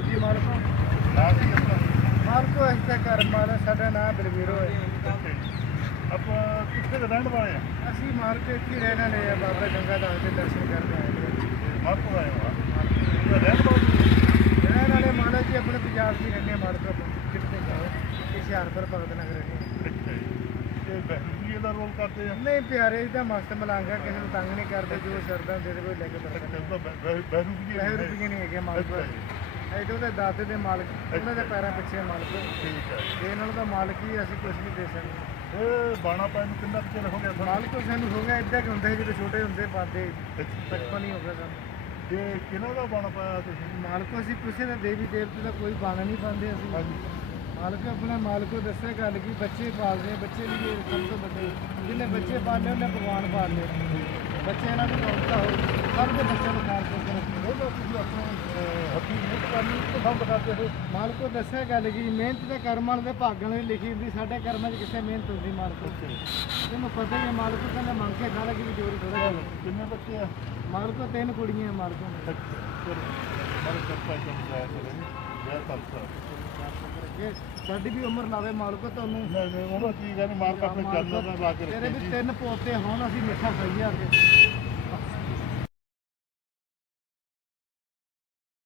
ਜੀ ਮਾਲਕੋ ਨਾ ਕੀ ਆਪਣਾ ਮਾਲਕੋ ਇਸ ਤੇ ਕਰ ਮਾਲ ਸਾਡਾ ਨਾਮ ਬਲਵੀਰੋ ਹੈ ਓਕੇ ਆਪਾਂ ਕਿੱਥੇ ਦੇ ਰਹਿਣ ਵਾਲੇ ਆ? ਅਸੀਂ ਮਾਲਕੋ ਇੱਥੇ ਹੀ ਰਹਿਣ ਵਾਲੇ ਆ ਬਾਬਾ ਗੰਗਾ ਦਾਸ ਦੇ ਦਰਸ਼ਨ ਕਰਨ ਆਏ ਹਾਂ ਮਾਰਕੋ ਆਏ ਹੋ ਆ? ਰਹਿਣ ਵਾਲੇ ਰਹਿਣ ਵਾਲੇ ਮਾਲਕ ਜੀ ਆਪਣੇ ਪੰਜਾਬ 'ਚ ਹੀ ਰਹਿੰਦੇ ਆ ਮਾਲਕੋ ਕਿੱਥੇ ਜਾਓ ਹੁਸ਼ਿਆਰਪੁਰ ਭਗਤ ਨਗਰ ਰਹਿੰਦੇ ਅੱਛਾ ਜੀ। ਤੇ ਬਹਿਰੂਪੀਏ ਦਾ ਰੋਲ ਕਰਦੇ ਆ? ਆ। ਨਹੀਂ ਪਿਆਰੇ ਜੀ ਦਾ ਮਸਤ ਮਲਾਂਗਾ ਕਿਸੇ ਨੂੰ ਤੰਗ ਨਹੀਂ ਕਰਦੇ ਜੋ ਸਰਦਾ ਦੇ ਦੇ ਕੋਈ ਲੈ ਕੇ ਬਹਿਰੂਪੀਏ ਪੈਸੇ ਰੁਪਏ ਨਹੀਂ ਹੈਗੇ ਮਾਲਕੋ। ਐਡੇ ਉਹਦੇ ਦਾਤੇ ਦੇ ਮਾਲਕ ਉਹਨਾਂ ਦੇ ਪੈਰਾਂ ਪਿੱਛੇ ਮਾਲਕ। ਠੀਕ ਹੈ। ਇਹ ਨਾਲ ਦਾ ਮਾਲਕ ਹੀ ਅਸੀਂ ਕੁਝ ਨਹੀਂ ਦੇ ਸਕਦੇ। ਇਹ ਬਾਣਾ ਪਾਇਆ ਨੂੰ ਕਿੰਨਾ ਕੁ ਚਿਰ ਹੋ ਗਿਆ ਤੁਹਾਨੂੰ? ਮਾਲਕ ਸਾਨੂੰ ਹੋ ਗਿਆ ਇੱਦਾਂ ਕਿ ਹੁੰਦੇ ਸੀ ਜਦੋਂ ਛੋਟੇ ਹੁੰਦੇ ਅੱਛਾ। ਬਚਪਨ ਹੀ ਹੋ ਗਿਆ ਸਾਨੂੰ। ਤੇ ਕਿਹਨਾਂ ਦਾ ਬਾਣਾ ਪਾਇਆ ਤੁਸੀਂ? ਮਾਲਕੋ ਅਸੀਂ ਕਿਸੇ ਦੇ ਦੇਵੀ ਦੇਵਤੇ ਦਾ ਕੋਈ ਬਾਣਾ ਨਹੀਂ ਪਾਉਂਦੇ ਅਸੀਂ। ਹਾਂਜੀ। ਮਾਲਕ ਆਪਣੇ ਮਾਲਕੋ ਦੱਸਿਆ ਗੱਲ ਕੀ ਬੱਚੇ ਪਾਲਦੇ ਆ, ਬੱਚੇ ਲਈ ਇਹ ਸਭ ਤੋਂ ਵੱਡੇ। ਜਿਹਨੇ ਬੱਚੇ ਪਾਲੇ ਉਹਨੇ ਭਗਵਾਨ ਪਾਲੇ ਬੱਚੇ ਇਹਨਾਂ ਨੂੰ ਰੌਣਕਾਂ ਹੋ ਸਭ ਦੇ ਬੱਚਿਆਂ ਨੂੰ ਕਰੋ ਉਹ ਤਾਂ ਤੁਸੀਂ ਆਪਣੇ ਅਹ, ਹੱਥੀਂ ਮਿਹਨਤ ਪਸੰਦ ਕਰਦੇ ਹੋ ਮਾਲਕੋ ਦੱਸਿਆ ਗੱਲ ਕੀ ਮਿਹਨਤ ਦੇ ਕਰਮਾਂ ਦੇ ਭਾਗਾਂ ਦੀ ਲਿਖੀ ਹੁੰਦੀ ਸਾਡੇ ਕਰਮਾਂ 'ਚ ਕਿਸੇ ਮਿਹਨਤ ਹੁੰਦੀ ਮਾਲਕੋ। ਇਹਨੂੰ ਪਤਾ ਹੀ ਹੈ ਮਾਲਕੋ ਕਹਿੰਦਾ ਮੰਗ ਕੇ ਖਾ ਲਗੀ ਵੀ ਜੋਰੀ ਥੋੜਾ ਕਿੰਨੇ ਬੱਚੇ ਆ? ਮਾਲਕੋ ਤਿੰਨ ਕੁੜੀਆਂ ਮਾਲਕੋ ਕੰਮ ਸਾਡੀ ਵੀ ਉਮਰ ਲਾਵੇ ਮਾਲਕੋ ਤੁਹਾਨੂੰ। ਉਹਨਾਂ ਕੀ ਗੱਲ ਮਾਰ ਆਪਣੇ ਚੱਲਦਾ ਲਾ ਕੇ ਤੇਰੇ ਵੀ ਤਿੰਨ ਪੋਤੇ ਹੋਣ ਅਸੀਂ ਮਿੱਠਾ ਖਾਈਏ ਆ ਕੇ।